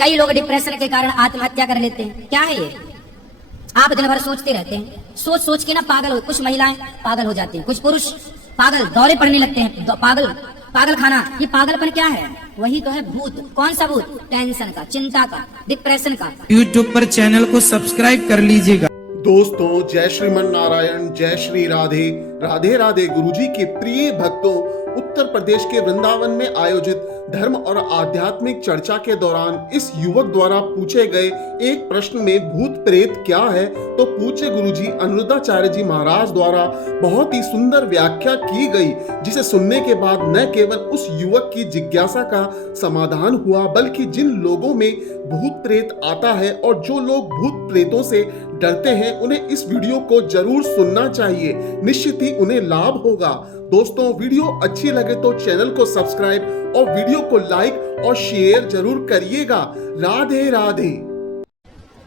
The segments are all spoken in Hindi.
कई लोग डिप्रेशन के कारण आत्महत्या कर लेते हैं। क्या है ये? आप दिन भर सोचते रहते हैं, सोच सोच के ना पागल हो। कुछ महिलाएं पागल हो जाती हैं, कुछ पुरुष पागल दौरे पड़ने लगते हैं, पागल खाना। ये पागलपन क्या है? वही तो है भूत। कौन सा भूत? टेंशन का, चिंता का, डिप्रेशन का। YouTube पर चैनल को सब्सक्राइब कर लीजिएगा। दोस्तों, जय श्रीमन नारायण, जय श्री राधे राधे राधे। गुरुजी के प्रिय भक्तों, उत्तर प्रदेश के वृंदावन में आयोजित धर्म और आध्यात्मिक चर्चा के दौरान इस युवक द्वारा पूछे गए एक प्रश्न में भूत प्रेत क्या है, तो पूज्य गुरुजी अनिरुद्धाचार्य जी महाराज द्वारा बहुत ही सुंदर व्याख्या की गई, जिसे सुनने के बाद न केवल उस युवक की जिज्ञासा का समाधान हुआ, बल्कि जिन लोगों में भूत प्रेत आता है और जो लोग भूत प्रेतों से डरते हैं, उन्हें इस वीडियो को जरूर सुनना चाहिए। निश्चित ही उन्हें लाभ होगा। दोस्तों, वीडियो अच्छी लगे तो चैनल को सब्सक्राइब और वीडियो को लाइक और शेयर जरूर करिएगा। राधे राधे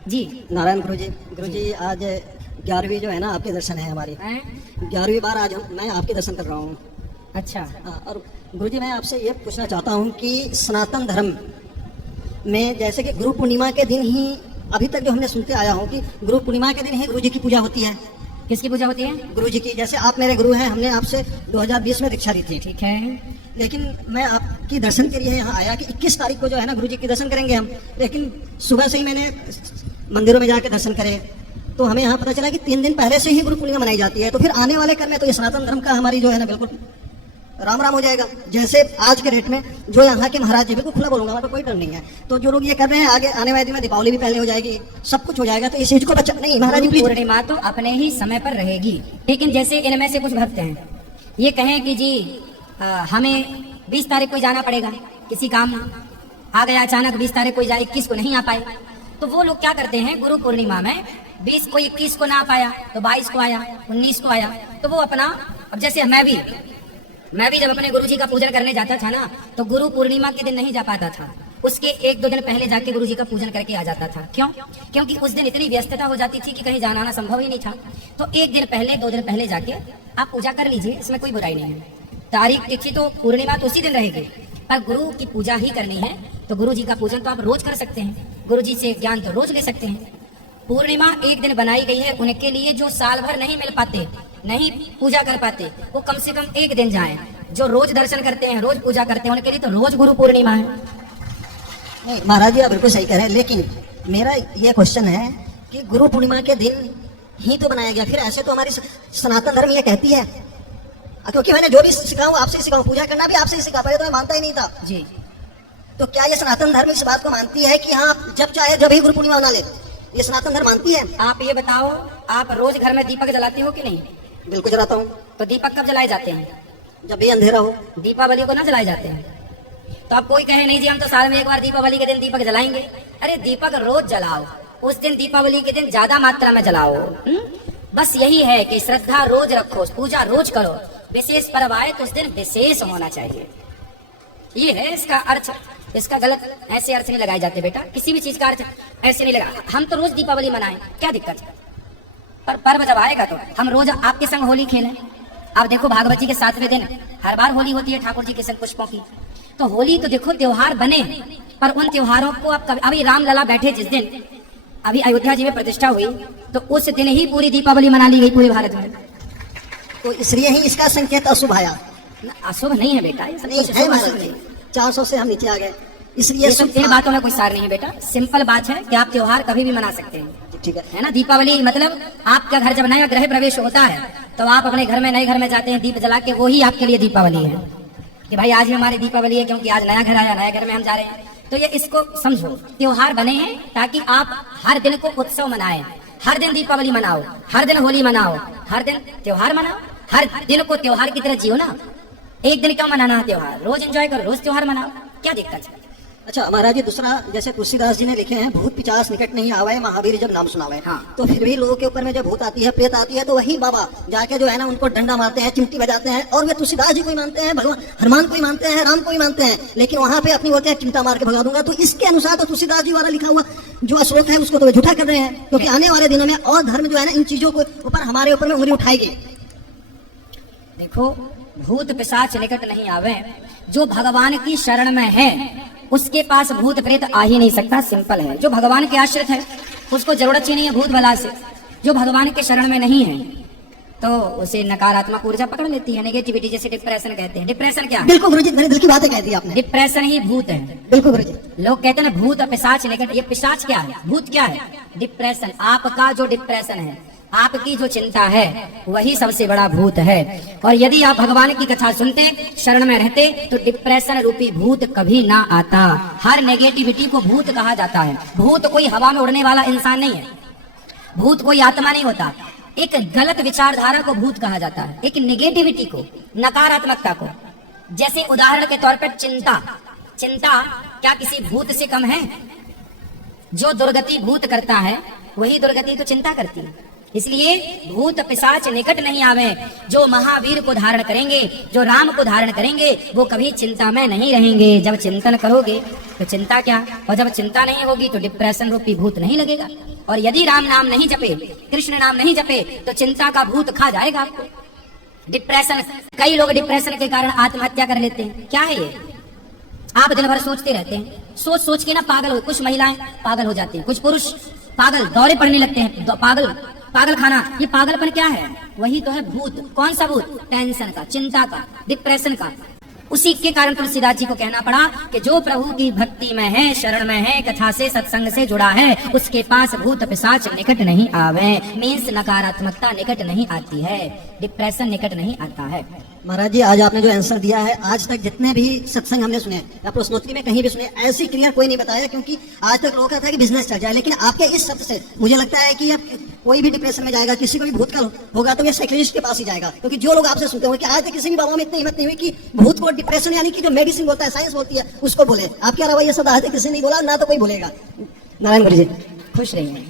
जी। नारायण गुरुजी आज 11वीं जो है ना आपके दर्शन है हमारी 11वीं बार आज मैं आपके दर्शन कर रहा हूँ। अच्छा। और गुरुजी मैं आपसे ये पूछना चाहता हूँ कि सनातन धर्म में जैसे कि गुरु पूर्णिमा के दिन ही अभी तक जो हमने सुनते आया हूँ कि गुरु पूर्णिमा के दिन ही गुरुजी की पूजा होती है। किसकी पूजा होती है? गुरुजी की। जैसे आप मेरे गुरु हैं, हमने आपसे 2020 में दीक्षा ली थी। ठीक है। लेकिन मैं आपकी दर्शन के लिए यहाँ आया कि 21 तारीख को जो है ना गुरुजी के दर्शन करेंगे हम। लेकिन सुबह से ही मैंने मंदिरों में जाके दर्शन करे तो हमें यहाँ पता चला कि 3 दिन पहले से ही गुरु पूर्णिमा मनाई जाती है। तो फिर आने वाले कर में तो ये सनातन धर्म का हमारी जो है ना बिल्कुल राम राम हो जाएगा। जैसे आज के रेट में जो यहाँ के महाराज जी, बिल्कुल खुला बोलूंगा, हमारे कोई डर नहीं है। तो जो लोग ये कर रहे हैं, आगे आने वाले दिन में दीपावली भी पहले हो जाएगी, सब कुछ हो जाएगा, तो इस चीज को बचा नहीं। महाराज जी पूर्णिमा तो अपने ही समय पर रहेगी। लेकिन जैसे इनमें से कुछ भक्त हैं, ये कहें कि जी हमें 20 तारीख को जाना पड़ेगा, किसी काम आ गया अचानक, 20 तारीख को जाए, 21 को नहीं आ पाए, तो वो लोग क्या करते हैं, गुरु पूर्णिमा में 20 को 21 को ना आ पाया तो 22 को आया, 19 को आया, तो वो अपना, अब जैसे मैं भी जब अपने गुरुजी का पूजन करने जाता था ना, तो गुरु पूर्णिमा के दिन नहीं जा पाता था, उसके 1-2 दिन पहले जाके गुरुजी का पूजन करके आ जाता था। क्यों? क्योंकि उस दिन इतनी व्यस्तता हो जाती थी कि कहीं जाना आना संभव ही नहीं था। तो 1 दिन पहले, 2 दिन पहले जाके आप पूजा कर लीजिए, इसमें कोई बुराई नहीं है। तारीख तिथि तो पूर्णिमा तो उसी दिन रहेगी, पर गुरु की पूजा ही करनी है तो गुरु जी का पूजन तो आप रोज कर सकते हैं, गुरु जी से ज्ञान तो रोज ले सकते हैं। पूर्णिमा एक दिन बनाई गई है उनके लिए जो साल भर नहीं मिल पाते, नहीं पूजा कर पाते, वो कम से कम 1 दिन जाएं। जो रोज दर्शन करते हैं, रोज पूजा करते हैं, उनके लिए तो रोज गुरु पूर्णिमा है। नहीं महाराज जी आप बिल्कुल सही कह रहे हैं, लेकिन मेरा ये क्वेश्चन है कि गुरु पूर्णिमा के दिन ही तो बनाया गया, फिर ऐसे तो हमारी सनातन धर्म ये कहती है, क्योंकि मैंने जो भी सिखाऊं आपसे ही सिखाऊं, पूजा करना भी आपसे ही सिखा पाए, तो मैं मानता ही नहीं था जी। तो क्या ये सनातन धर्म इस बात को मानती है कि हाँ जब चाहे जब ही गुरु पूर्णिमा मना ले? ये सनातन धर्म मानती है? आप ये बताओ, आप रोज घर में दीपक जलाते हो कि नहीं? बिल्कुल जलाता हूँ। तो दीपक कब जलाए जाते हैं? जब भी अंधेरा हो। दीपावली को ना जलाए जाते हैं। तो आप कोई कहे नहीं जी हम तो साल में एक बार दीपावली के दिन दीपक जलाएंगे। अरे दीपक रोज जलाओ, उस दिन दीपावली के दिन ज्यादा मात्रा में जलाओ। बस यही है कि श्रद्धा रोज रखो, पूजा रोज करो, विशेष पर्व आए तो उस दिन विशेष होना चाहिए। ये है इसका अर्थ। इसका गलत ऐसे अर्थ नहीं लगाए जाते बेटा, किसी भी चीज का अर्थ ऐसे नहीं लगा। हम तो रोज दीपावली मनाएं, क्या दिक्कत है? पर पर्व जब आएगा तो हम रोज आपके संग होली खेलें। आप देखो भागवत जी के 7वें दिन हर बार होली होती है ठाकुर जी के संग पुष्पों की। तो होली तो देखो त्योहार बने, पर उन त्योहारों को आप कभी, अभी रामलला बैठे जिस दिन, अभी अयोध्या जी में प्रतिष्ठा हुई, तो उस दिन ही पूरी दीपावली मना ली गई पूरे भारत में। तो इसलिए ही इसका संकेत अशुभ आया। अशुभ नहीं है बेटा, ये सब नहीं कुछ है अशुभ महाराज जी, 400 से हम नीचे आ गए, इसलिए इन बातों में कोई सार नहीं है बेटा। सिंपल बात है कि आप त्योहार कभी भी मना सकते हैं, ठीक है ना। दीपावली मतलब आपका घर जब नया गृह प्रवेश होता है तो आप अपने घर में, नए घर में जाते हैं दीप जला के, वो ही आपके लिए दीपावली है कि भाई आज ही हमारी दीपावली है, क्योंकि आज नया घर आया, नया घर में हम जा रहे हैं। तो ये इसको समझो, त्योहार बने हैं ताकि आप हर दिन को उत्सव मनाएं, हर दिन दीपावली मनाओ, हर दिन होली मनाओ, हर दिन त्योहार मनाओ, हर दिन को त्योहार की तरह जियो ना। एक दिन क्यों मनाना है त्योहार? रोज एंजॉय करो, रोज त्योहार मनाओ, क्या दिक्कत है? अच्छा महाराज जी, दूसरा जैसे तुलसीदास जी ने लिखे हैं, भूत पिचास निकट नहीं आवे, महावीर जब नाम सुनावे। हाँ। तो फिर भी लोगों के ऊपर में जब भूत आती है, प्रेत आती है, तो वही बाबा जाके जो है ना उनको डंडा मारते हैं, चिमटी बजाते हैं, और वे तुलसीदास जी को ही मानते हैं, भगवान हनुमान को ही मानते हैं, राम को ही मानते हैं, लेकिन वहां पे अपनी बोलते हैं चिमटा मार के भगा दूंगा। तो इसके अनुसार तो तुलसीदास जी द्वारा लिखा हुआ जो श्लोक है उसको तो वे झूठा कर रहे हैं, क्योंकि आने वाले दिनों में और धर्म जो है ना इन चीजों के ऊपर हमारे ऊपर में उंगली उठाएगी। देखो, भूत पिशाच निकट नहीं आवे, जो भगवान की शरण में है उसके पास भूत प्रेत आ ही नहीं सकता। सिंपल है। जो भगवान के आश्रित है उसको जरूरत ही नहीं है भूत भला से। जो भगवान के शरण में नहीं है तो उसे नकारात्मक ऊर्जा पकड़ लेती है, नेगेटिविटी, जैसे डिप्रेशन कहते हैं। डिप्रेशन क्या है? बिल्कुल गुरुजी, मेरे दिल की बातें कह दी आपने। डिप्रेशन ही भूत है। बिल्कुल गुरुजी। लोग कहते हैं ना भूत और पिशाच निकट, ये पिशाच क्या है, भूत क्या है? डिप्रेशन। आपका जो डिप्रेशन है, आपकी जो चिंता है, वही सबसे बड़ा भूत है। और यदि आप भगवान की कथा सुनते, शरण में रहते, तो डिप्रेशन रूपी भूत कभी ना आता। हर नेगेटिविटी को भूत कहा जाता है। भूत कोई हवा में उड़ने वाला इंसान नहीं है, भूत कोई आत्मा नहीं होता। एक गलत विचारधारा को भूत कहा जाता है, एक नेगेटिविटी को, नकारात्मकता को। जैसे उदाहरण के तौर पर चिंता। चिंता क्या किसी भूत से कम है? जो दुर्गति भूत करता है वही दुर्गति तो चिंता करती है। इसलिए भूत पिशाच निकट नहीं आवे। जो महावीर को धारण करेंगे, जो राम को धारण करेंगे, वो कभी चिंता में नहीं रहेंगे। जब चिंतन करोगे तो चिंता क्या, और जब चिंता नहीं होगी तो डिप्रेशन रूपी भूत नहीं लगेगा। और यदि राम नाम नहीं जपे, कृष्ण नाम नहीं जपे, तो चिंता का भूत खा जाएगा आपको। डिप्रेशन, कई लोग डिप्रेशन के कारण आत्महत्या कर लेते हैं। क्या है ये? आप दिन भर सोचते रहते हैं, सोच सोच के ना पागल हो। कुछ महिलाएं पागल हो जाती हैं, कुछ पुरुष पागल दौरे पड़ने लगते हैं, पागल खाना। ये पागलपन क्या है? वही तो है भूत। कौन सा भूत? टेंशन का, चिंता का, डिप्रेशन का। उसी के कारण तुलसीदास जी को कहना पड़ा कि जो प्रभु की भक्ति में है, शरण में है, कथा से सत्संग से जुड़ा है, उसके पास भूत पिशाच निकट नहीं आवे। मीन्स नकारात्मकता निकट नहीं आती है, डिप्रेशन निकट नहीं आता है। महाराज जी, आज आपने जो आंसर दिया है, आज तक जितने भी सत्संग हमने सुने या प्रश्नोत्तरी में कहीं भी सुने, ऐसी क्लियर कोई नहीं बताया। क्योंकि आज तक लोग कहता है कि बिजनेस चल जाए, लेकिन आपके इस शब्द से मुझे लगता है कि अब कोई भी डिप्रेशन में जाएगा, किसी को भी भूत का होगा तो ये साइकिलिस्ट के पास ही जाएगा। क्योंकि जो लोग आपसे सुनते होंगे कि आज तक किसी भी बाबा में इतनी हिम्मत नहीं हुई कि भूत को डिप्रेशन, यानी कि जो मेडिसिन बोलता है, साइंस बोलती है, उसको बोले। आपके अलावा ये सब आज तक किसी नहीं बोला, ना तो कोई बोलेगा। नारायण गुरु जी, खुश रहिए।